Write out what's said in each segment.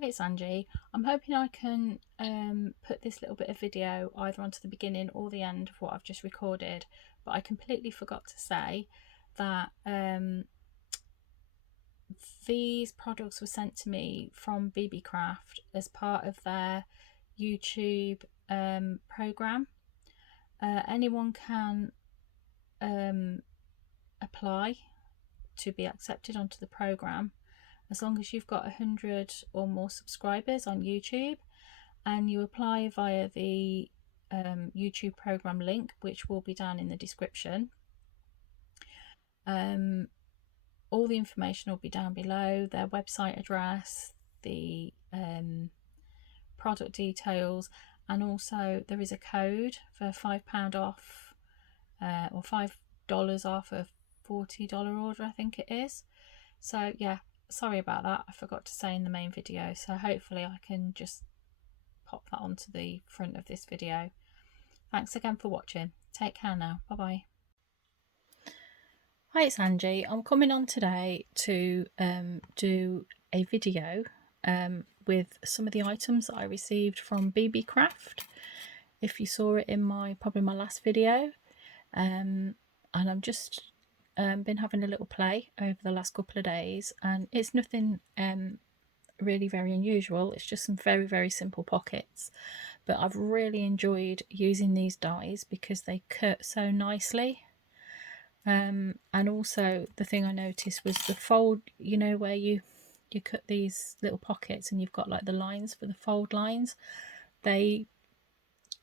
Hey, it's Angie. I'm hoping I can put this little bit of video either onto the beginning or the end of what I've just recorded, but I completely forgot to say that these products were sent to me from Beebeecraft as part of their YouTube program. Anyone can apply to be accepted onto the program as long as you've got 100 or more subscribers on YouTube, and you apply via the YouTube program link, which will be down in the description. All the information will be down below, their website address, the product details, and also there is a code for £5 off or $5 off a $40 order, I think it is. So yeah, sorry about that, I forgot to say in the main video, so hopefully I can just pop that onto the front of this video. Thanks again for watching. Take care now. Bye bye. Hi, it's Angie. I'm coming on today to do a video with some of the items that I received from Beebeecraft. If you saw it in probably my last video, and I'm just been having a little play over the last couple of days, and it's nothing really very unusual. It's just some very simple pockets, but I've really enjoyed using these dies because they cut so nicely. And also the thing I noticed was the fold, you know, where you cut these little pockets and you've got like the lines for the fold lines, they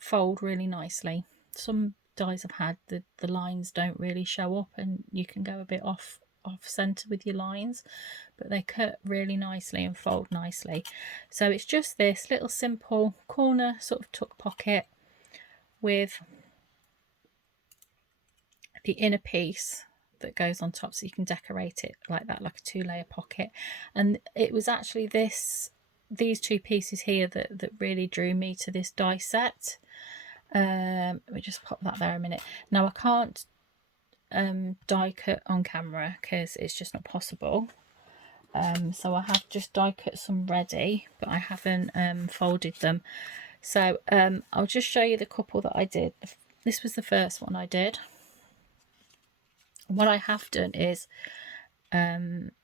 fold really nicely. Some dies I've had, the lines don't really show up and you can go a bit off center with your lines, but they cut really nicely and fold nicely. So it's just this little simple corner sort of tuck pocket with the inner piece that goes on top, so you can decorate it like that, like a 2-layer pocket. And it was actually these two pieces here that really drew me to this die set. Let me just pop that there a minute. Now I can't die cut on camera because it's just not possible. So I have just die cut some ready, but I haven't folded them. So I'll just show you the couple that I did. This was the first one I did. What I have done is I've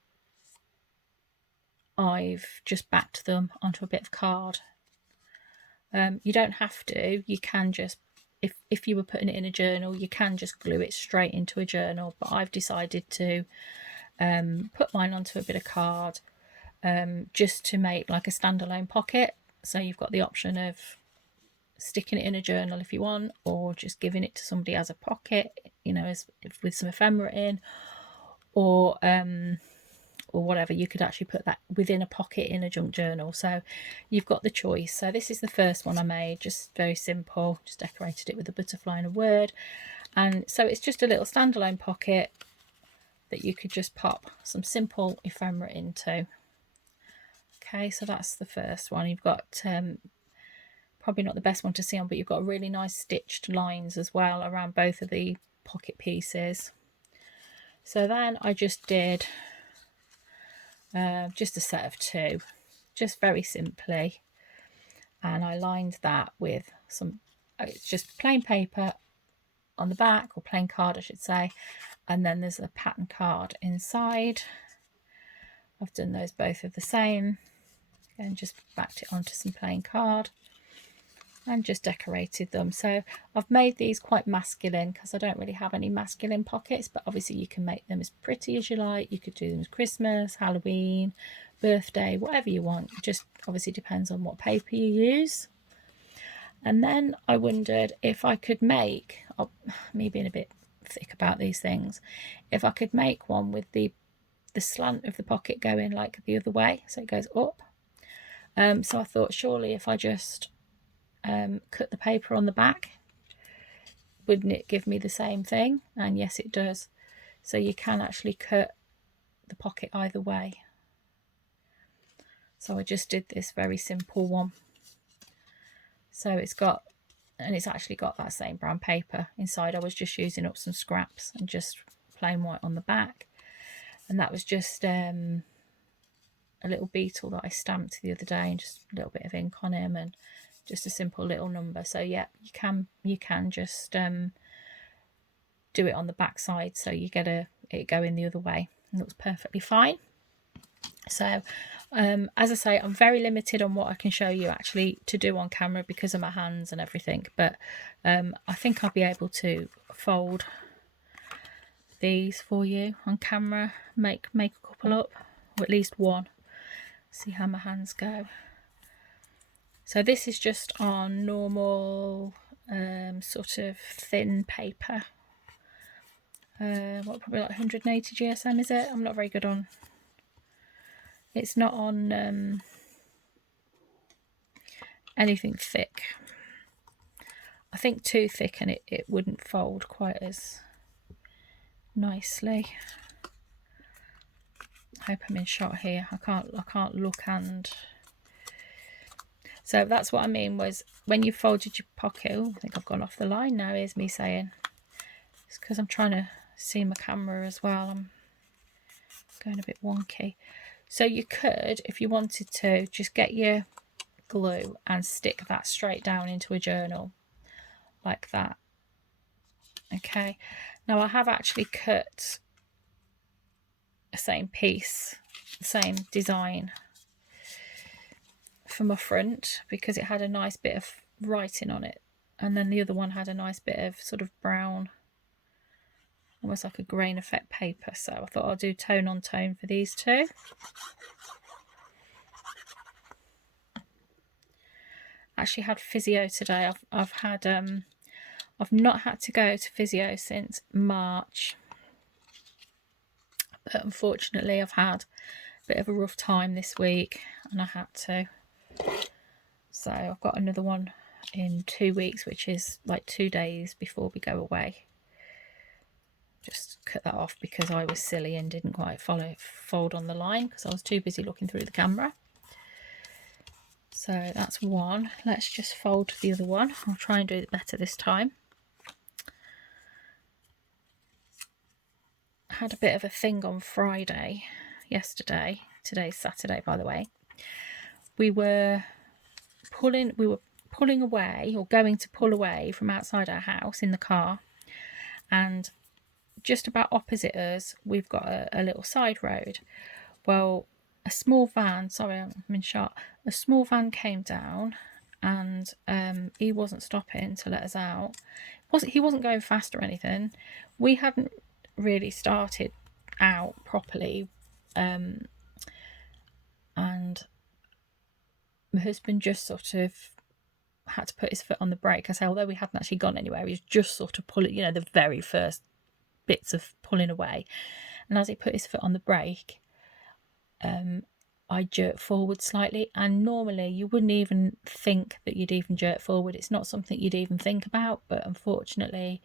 just backed them onto a bit of card. You don't have to, you can just, if you were putting it in a journal, you can just glue it straight into a journal, but I've decided to put mine onto a bit of card just to make like a standalone pocket. So you've got the option of sticking it in a journal if you want, or just giving it to somebody as a pocket, you know, with some ephemera in, or whatever. You could actually put that within a pocket in a junk journal, so you've got the choice. So this is the first one I made, just very simple, just decorated it with a butterfly and a word, and so it's just a little standalone pocket that you could just pop some simple ephemera into. Okay, so that's the first one. You've got probably not the best one to see on, but you've got really nice stitched lines as well around both of the pocket pieces. So then I just did just a set of two, just very simply, and I lined that with some, it's just plain paper on the back, or plain card I should say, and then there's a pattern card inside. I've done those both of the same and just backed it onto some plain card and just decorated them. So I've made these quite masculine because I don't really have any masculine pockets, but obviously you can make them as pretty as you like. You could do them as Christmas, Halloween, birthday, whatever you want. It just obviously depends on what paper you use. And then I wondered if I could make, me being a bit thick about these things, if I could make one with the slant of the pocket going like the other way, so it goes up. So I thought, surely if I just cut the paper on the back, wouldn't it give me the same thing? And yes, it does. So you can actually cut the pocket either way. So I just did this very simple one. So it's actually got that same brown paper inside. I was just using up some scraps and just plain white on the back, and that was just a a little beetle that I stamped the other day, and just a little bit of ink on him, and just a simple little number. So yeah, you can just do it on the back side, so you get it going the other way. It looks perfectly fine. So as I say, I'm very limited on what I can show you actually to do on camera because of my hands and everything, but I think I'll be able to fold these for you on camera, make a couple up, or at least one. See how my hands go. So this is just on normal sort of thin paper. What, probably like 180 GSM, is it? I'm not very good on. It's not on anything thick. I think too thick and it wouldn't fold quite as nicely. I hope I'm in shot here. I can't look, and so that's what I mean was when you folded your pocket. Oh, I think I've gone off the line now. Here's me saying it's because I'm trying to see my camera as well. I'm going a bit wonky. So you could, if you wanted to, just get your glue and stick that straight down into a journal like that. Okay, now I have actually cut the same piece, the same design for my front because it had a nice bit of writing on it, and then the other one had a nice bit of sort of brown, almost like a grain effect paper. So I thought I'll do tone on tone for these two. Actually had physio today. I've not had to go to physio since March, but unfortunately I've had a bit of a rough time this week and I had to. So I've got another one in 2 weeks, which is like 2 days before we go away. Just cut that off because I was silly and didn't quite fold on the line because I was too busy looking through the camera. So that's one. Let's just fold the other one. I'll try and do it better this time. I had a bit of a thing on Friday, yesterday. Today's Saturday, by the way. We were pulling away, or going to pull away from outside our house in the car, and just about opposite us we've got a little side road. Well, a small van, sorry I'm in shot, a small van came down and he wasn't stopping to let us out. He wasn't going fast or anything. We hadn't really started out properly, and my husband just sort of had to put his foot on the brake. I say, although we hadn't actually gone anywhere, he was just sort of pulling, the very first bits of pulling away. And as he put his foot on the brake, I jerked forward slightly. And normally you wouldn't even think that you'd even jerk forward. It's not something you'd even think about, but unfortunately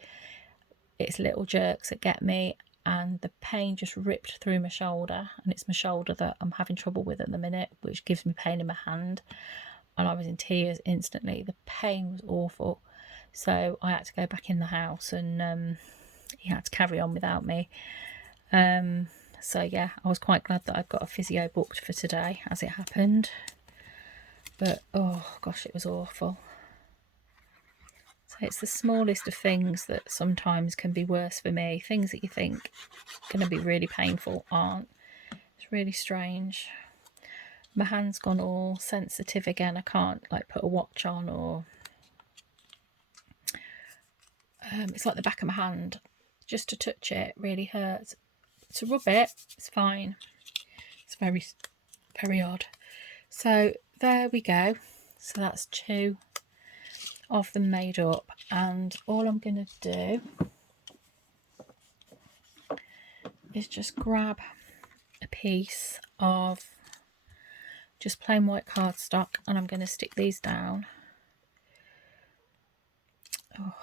it's little jerks that get me, and the pain just ripped through my shoulder, and it's my shoulder that I'm having trouble with at the minute, which gives me pain in my hand, and I was in tears instantly. The pain was awful, so I had to go back in the house, and he had to carry on without me. So yeah, I was quite glad that I'd got a physio booked for today as it happened, but oh gosh, it was awful. So it's the smallest of things that sometimes can be worse for me. Things that you think are going to be really painful aren't. It's really strange. My hand's gone all sensitive again. I can't like put a watch on, or it's like the back of my hand. Just to touch it really hurts. To rub it, it's fine. It's very, very odd. So there we go. So that's 2 of them made up, and all I'm going to do is just grab a piece of just plain white cardstock, and I'm going to stick these down. Oh,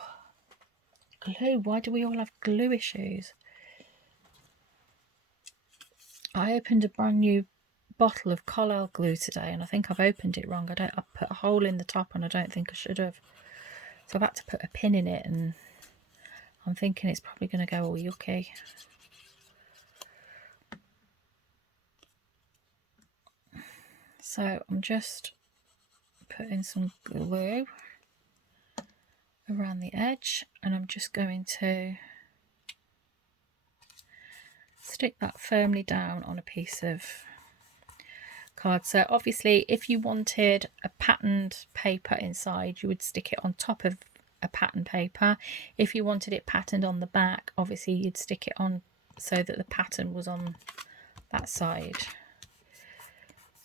glue. Why do we all have glue issues? I opened a brand new bottle of Collel glue today, and I think I've opened it wrong. I put a hole in the top, and I don't think I should have. So I've had to put a pin in it, and I'm thinking it's probably going to go all yucky. So I'm just putting some glue around the edge, and I'm just going to stick that firmly down on a piece of card. So obviously if you wanted a patterned paper inside, you would stick it on top of a patterned paper. If you wanted it patterned on the back, obviously you'd stick it on so that the pattern was on that side.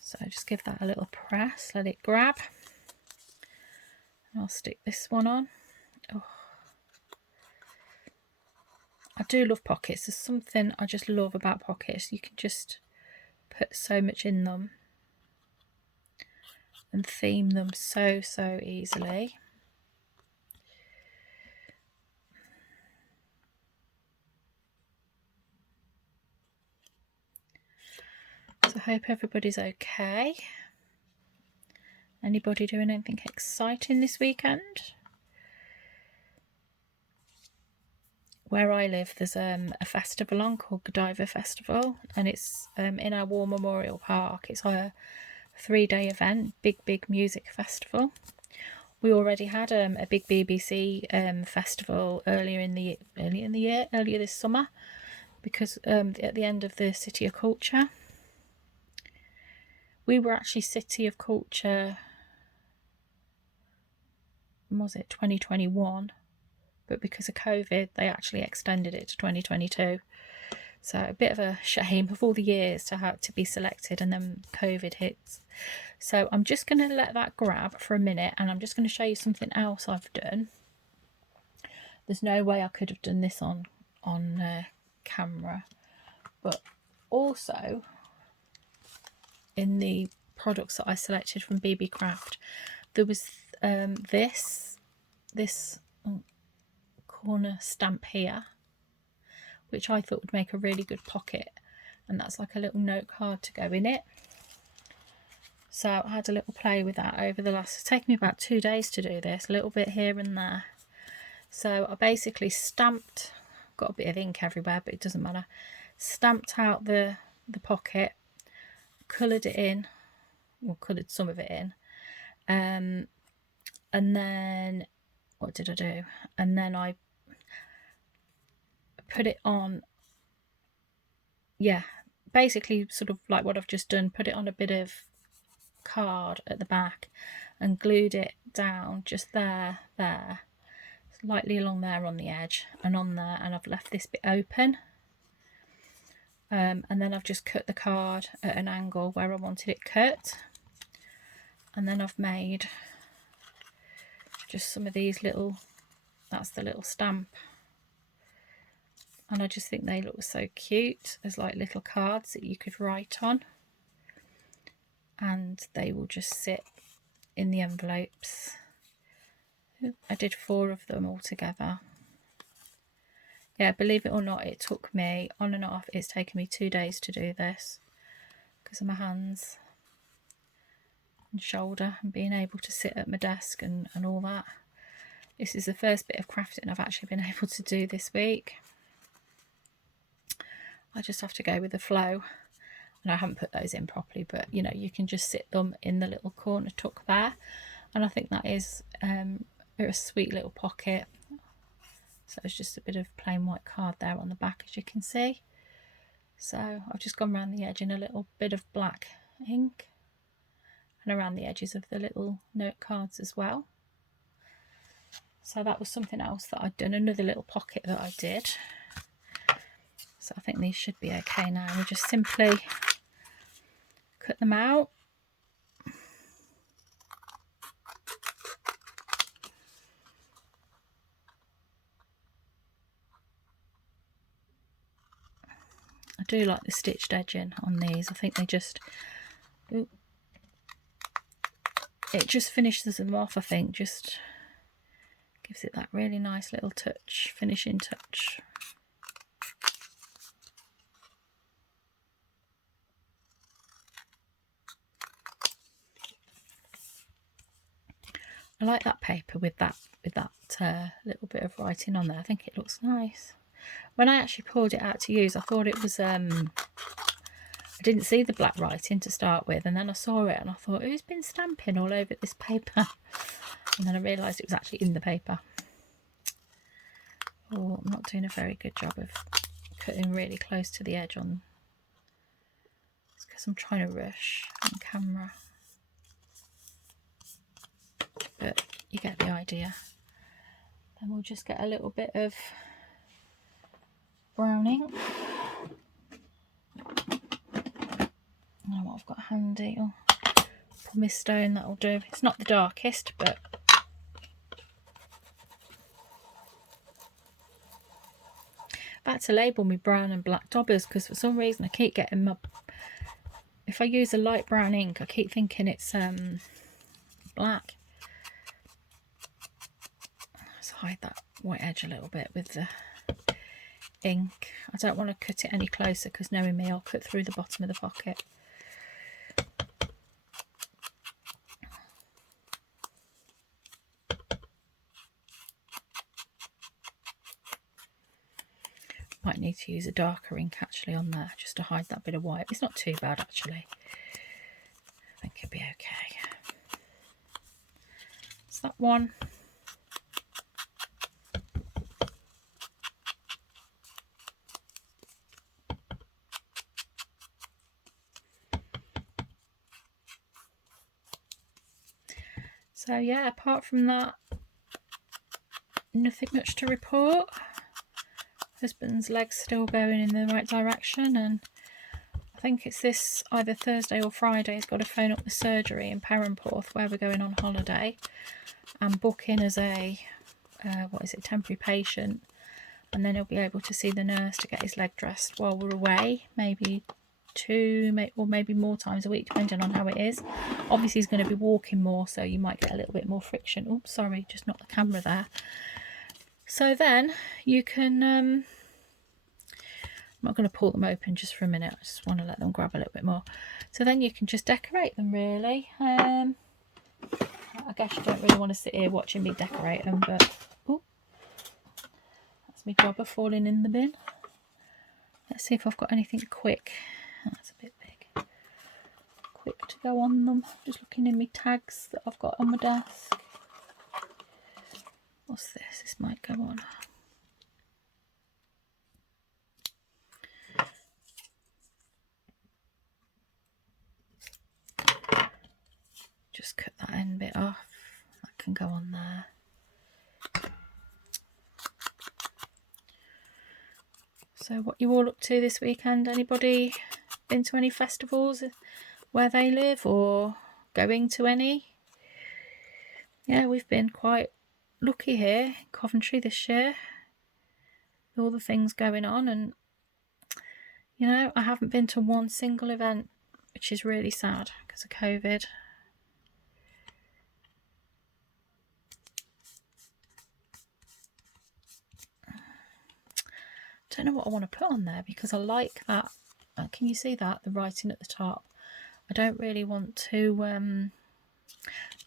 So just give that a little press, let it grab. And I'll stick this one on. Oh, I do love pockets. There's something I just love about pockets. You can just put so much in them and theme them so easily. So I hope everybody's okay. Anybody doing anything exciting this weekend? Where I live, there's a festival on called Godiva Festival, and it's in our War Memorial Park. It's a 3-day event, big music festival. We already had a big BBC festival earlier this summer, because at the end of the City of Culture. We were actually City of Culture, was it 2021? But because of COVID, they actually extended it to 2022. So a bit of a shame of all the years to have to be selected, and then COVID hits. So I'm just going to let that grab for a minute, and I'm just going to show you something else I've done. There's no way I could have done this on camera, but also in the products that I selected from Beebeecraft, there was this corner stamp here, which I thought would make a really good pocket, and that's like a little note card to go in it. So I had a little play with that over the last, it's taken me about 2 days to do this, a little bit here and there. So I basically stamped, got a bit of ink everywhere, but it doesn't matter, stamped out the pocket, coloured it in, or coloured some of it in, and then what did I do? And then I put it on, yeah, basically sort of like what I've just done, put it on a bit of card at the back and glued it down just there, slightly along there on the edge and on there, and I've left this bit open. And then I've just cut the card at an angle where I wanted it cut, and then I've made just some of these little, that's the little stamp, and I just think they look so cute as like little cards that you could write on, and they will just sit in the envelopes. I did 4 of them all together. Yeah, believe it or not, it took me on and off, it's taken me 2 days to do this because of my hands and shoulder and being able to sit at my desk and all that. This is the first bit of crafting I've actually been able to do this week. I just have to go with the flow, and I haven't put those in properly, but you know, you can just sit them in the little corner tuck there, and I think that is a sweet little pocket. So it's just a bit of plain white card there on the back, as you can see. So I've just gone around the edge in a little bit of black ink and around the edges of the little note cards as well. So that was something else that I'd done, another little pocket that I did. So I think these should be okay now. We just simply cut them out. I do like the stitched edging on these. I think they just, it just finishes them off, I think, just gives it that really nice little touch, finishing touch. I like that paper with that little bit of writing on there. I think it looks nice. When I actually pulled it out to use, I thought it was a I didn't see the black writing to start with, and then I saw it and I thought, who's been stamping all over this paper? And then I realised it was actually in the paper. Oh, I'm not doing a very good job of cutting really close to the edge on. It's because I'm trying to rush on camera. But you get the idea. Then we'll just get a little bit of brown ink. Now what I've got handy, oh, pumice stone, that'll do. It's not the darkest, but I've had to label my brown and black daubers because for some reason I keep getting my, if I use a light brown ink, I keep thinking it's black. Let's hide that white edge a little bit with the ink. I don't want to cut it any closer because knowing me, I'll cut through the bottom of the pocket. Might need to use a darker ink actually on there just to hide that bit of white. It's not too bad actually. I think it'll be okay. It's that one. So yeah, apart from that, nothing much to report. Husband's leg's still going in the right direction, and I think it's this either Thursday or Friday he's got to phone up the surgery in Perranporth where we're going on holiday and book in as a temporary patient, and then he'll be able to see the nurse to get his leg dressed while we're away, maybe or maybe more times a week depending on how it is. Obviously he's going to be walking more, so you might get a little bit more friction. Oops, sorry, just knocked the camera there. So then you can, I'm not going to pull them open just for a minute, I just want to let them grab a little bit more. So then you can just decorate them really. I guess you don't really want to sit here watching me decorate them, but ooh, that's my grubber falling in the bin. Let's see if I've got anything quick. That's a bit big. Quick to go on them. Just looking in my tags that I've got on my desk. What's this? This might go on. Just cut that end bit off. That can go on there. So what you all up to this weekend? Anybody been to any festivals where they live or going to any? Yeah, we've been quite lucky here in Coventry this year with all the things going on, and you know, I haven't been to one single event, which is really sad because of COVID. Don't know what I want to put on there because I like that. Can you see that? The writing at the top. I don't really want to,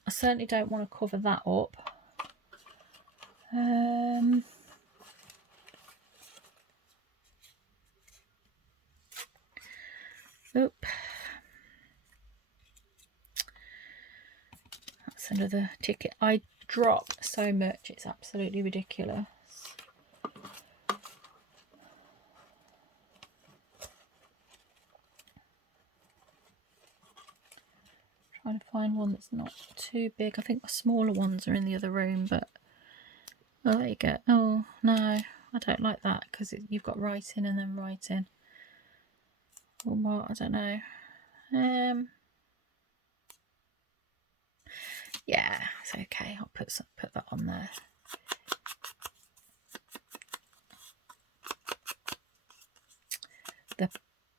I certainly don't want to cover that up. Oop. That's another ticket. I drop so much, it's absolutely ridiculous. Trying to find one that's not too big. I think the smaller ones are in the other room, but oh, there you go. Oh no, I don't like that because you've got writing and then writing. Or what? I don't know. Yeah, it's okay. I'll put that on there. The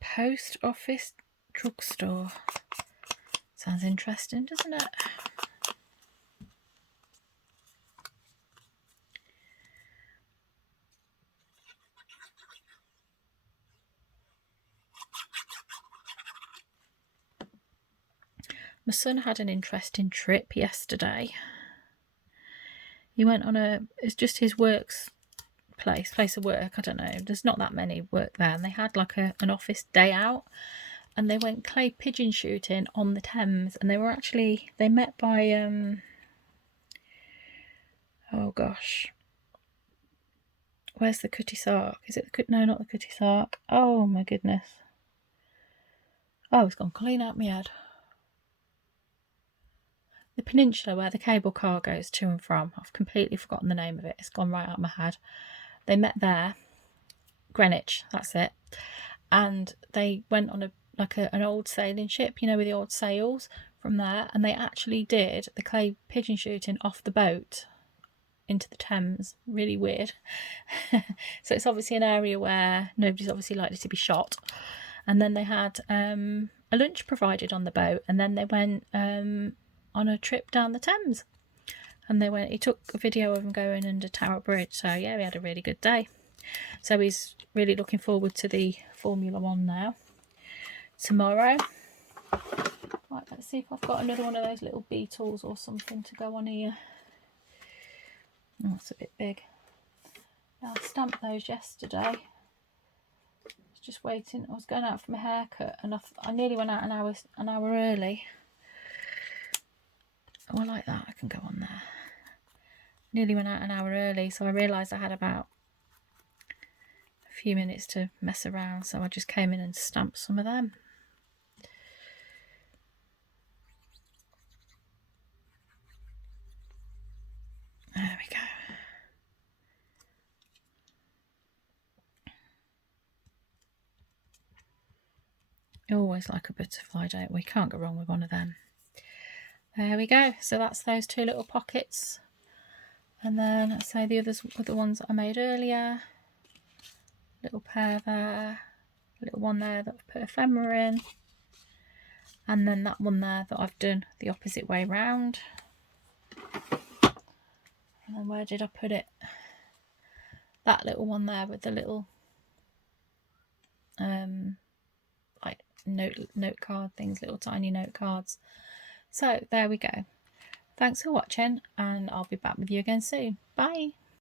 post office drugstore. Sounds interesting, doesn't it? My son had an interesting trip yesterday. He went on it's just his place of work, I don't know, there's not that many work there, and they had like an office day out, and they went clay pigeon shooting on the Thames, and they met by oh gosh, where's the Cutty Sark? Is it the no, not the Cutty Sark? Oh my goodness. Oh, it's gone clean out my head. The peninsula where the cable car goes to and from. I've completely forgotten the name of it. It's gone right out of my head. They met there. Greenwich, that's it. And they went on an old sailing ship, you know, with the old sails from there. And they actually did the clay pigeon shooting off the boat into the Thames. Really weird. So it's obviously an area where nobody's obviously likely to be shot. And then they had a lunch provided on the boat, and then they went on a trip down the Thames. And he took a video of them going under Tower Bridge. So yeah, we had a really good day. So he's really looking forward to the Formula One now. Tomorrow. Right, let's see if I've got another one of those little beetles or something to go on here. Oh, it's a bit big. Yeah, I stamped those yesterday. I was just waiting. I was going out for my haircut, and I nearly went out an hour early. Oh, I like that. I can go on there. Nearly went out an hour early, so I realised I had about a few minutes to mess around, so I just came in and stamped some of them. There we go. Always like a butterfly, don't we? Can't go wrong with one of them. There we go. So that's those two little pockets. And then let's say the other ones that I made earlier. Little pair there. Little one there that I've put ephemera in. And then that one there that I've done the opposite way round. And then where did I put it? That little one there with the little like note card things, little tiny note cards. So there we go. Thanks for watching, and I'll be back with you again soon. Bye.